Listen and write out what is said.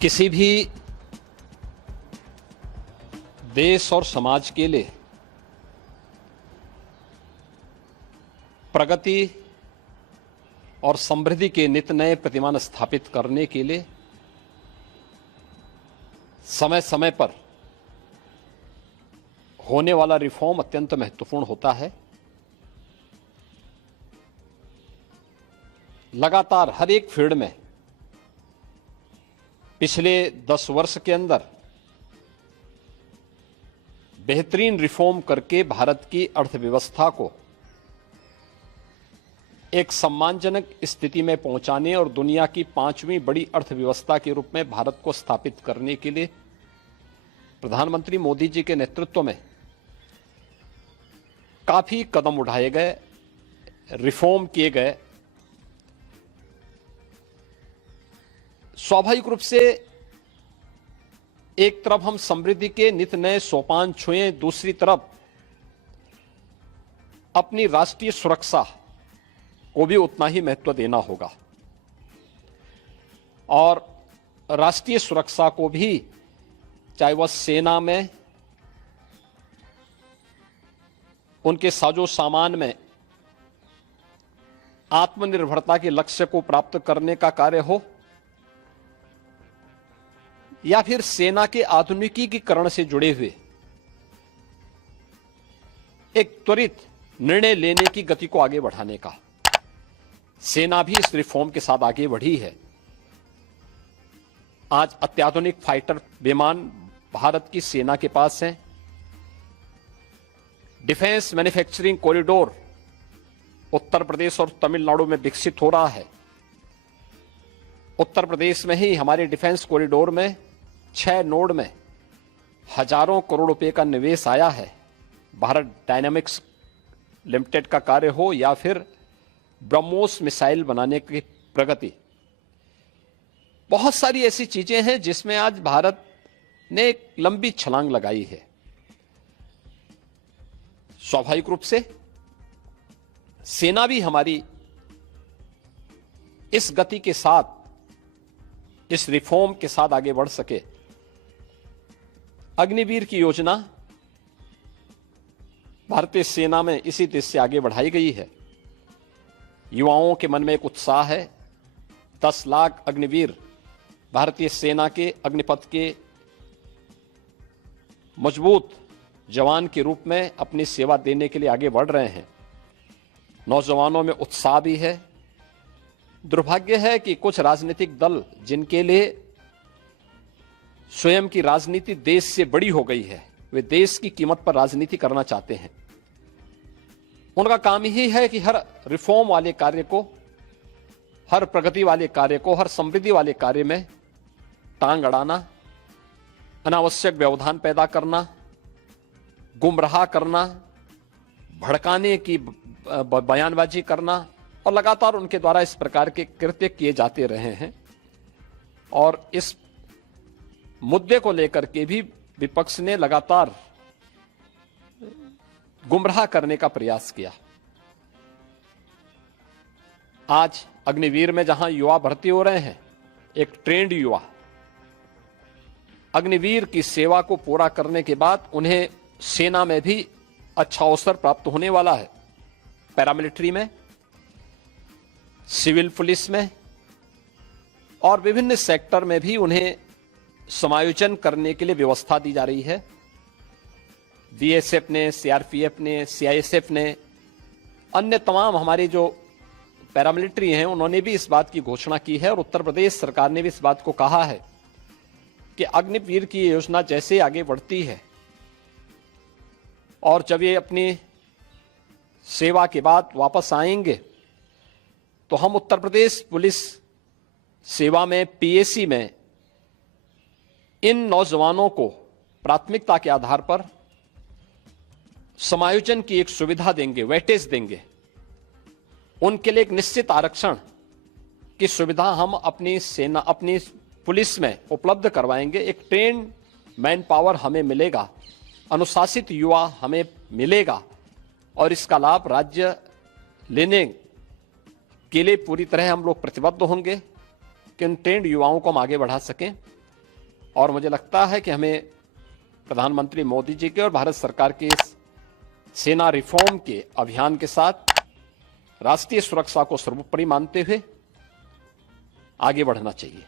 किसी भी देश और समाज के लिए प्रगति और समृद्धि के नित नए प्रतिमान स्थापित करने के लिए समय समय पर होने वाला रिफॉर्म अत्यंत महत्वपूर्ण होता है। लगातार हर एक फील्ड में पिछले 10 वर्ष के अंदर बेहतरीन रिफॉर्म करके भारत की अर्थव्यवस्था को एक सम्मानजनक स्थिति में पहुंचाने और दुनिया की 5वीं बड़ी अर्थव्यवस्था के रूप में भारत को स्थापित करने के लिए प्रधानमंत्री मोदी जी के नेतृत्व में काफी कदम उठाए गए, रिफॉर्म किए गए। स्वाभाविक रूप से एक तरफ हम समृद्धि के नित नए सोपान छुए, दूसरी तरफ अपनी राष्ट्रीय सुरक्षा को भी उतना ही महत्व देना होगा और राष्ट्रीय सुरक्षा को भी, चाहे वह सेना में, उनके साजो सामान में आत्मनिर्भरता के लक्ष्य को प्राप्त करने का कार्य हो या फिर सेना के आधुनिकीकरण से जुड़े हुए एक त्वरित निर्णय लेने की गति को आगे बढ़ाने का, सेना भी इस रिफॉर्म के साथ आगे बढ़ी है। आज अत्याधुनिक फाइटर विमान भारत की सेना के पास हैं। Defence manufacturing corridor Uttar Pradesh और तमिलनाडु में विकसित हो रहा है। उत्तर प्रदेश में ही हमारे डिफेंस कॉरिडोर में 6 नोड में हजारों करोड़ रुपए का निवेश आया है। भारत डायनामिक्स लिमिटेड का कार्य हो या फिर ब्रह्मोस मिसाइल बनाने की प्रगति, बहुत सारी ऐसी चीजें हैं जिसमें आज भारत ने एक लंबी छलांग लगाई है। स्वाभाविक रूप से सेना भी हमारी इस गति के साथ, इस रिफॉर्म के साथ आगे बढ़ सके। अग्निवीर की योजना भारतीय सेना में इसी देश से आगे बढ़ाई गई है। युवाओं के मन में एक उत्साह है। 10 लाख अग्निवीर भारतीय सेना के अग्निपथ के मजबूत जवान के रूप में अपनी सेवा देने के लिए आगे बढ़ रहे हैं। नौजवानों में उत्साह भी है। दुर्भाग्य है कि कुछ राजनीतिक दल जिनके लिए स्वयं की राजनीति देश से बड़ी हो गई है, वे देश की कीमत पर राजनीति करना चाहते हैं। उनका काम ही है कि हर रिफॉर्म वाले कार्य को, हर प्रगति वाले कार्य को, हर समृद्धि वाले कार्य में टांग अड़ाना, अनावश्यक व्यवधान पैदा करना, गुमराह करना, भड़काने की बयानबाजी करना, और लगातार उनके द्वारा इस प्रकार के कृत्य किए जाते रहे हैं। और इस मुद्दे को लेकर के भी विपक्ष ने लगातार गुमराह करने का प्रयास किया। आज अग्निवीर में जहां युवा भर्ती हो रहे हैं, एक ट्रेंड युवा अग्निवीर की सेवा को पूरा करने के बाद उन्हें सेना में भी अच्छा अवसर प्राप्त होने वाला है। पैरामिलिट्री में, सिविल पुलिस में और विभिन्न सेक्टर में भी उन्हें समायोजन करने के लिए व्यवस्था दी जा रही है। बीएसएफ ने, सीआरपीएफ ने, सीआईएसएफ ने, अन्य तमाम हमारे जो पैरामिलिट्री हैं, उन्होंने भी इस बात की घोषणा की है और उत्तर प्रदेश सरकार ने भी इस बात को कहा है कि अग्निवीर की योजना जैसे आगे बढ़ती है और जब ये अपनी सेवा के बाद वापस आएंगे तो हम उत्तर प्रदेश पुलिस सेवा में, पीएसी में इन नौजवानों को प्राथमिकता के आधार पर समायोजन की एक सुविधा देंगे, वेटेज देंगे। उनके लिए एक निश्चित आरक्षण की सुविधा हम अपनी सेना, अपनी पुलिस में उपलब्ध करवाएंगे। एक ट्रेंड मैन पावर हमें मिलेगा, अनुशासित युवा हमें मिलेगा और इसका लाभ राज्य लेने के लिए पूरी तरह हम लोग प्रतिबद्ध होंगे कि उन ट्रेंड युवाओं को हम आगे बढ़ा सकें। और मुझे लगता है कि हमें प्रधानमंत्री मोदी जी के और भारत सरकार के इस सेना रिफॉर्म के अभियान के साथ राष्ट्रीय सुरक्षा को सर्वोपरि मानते हुए आगे बढ़ना चाहिए।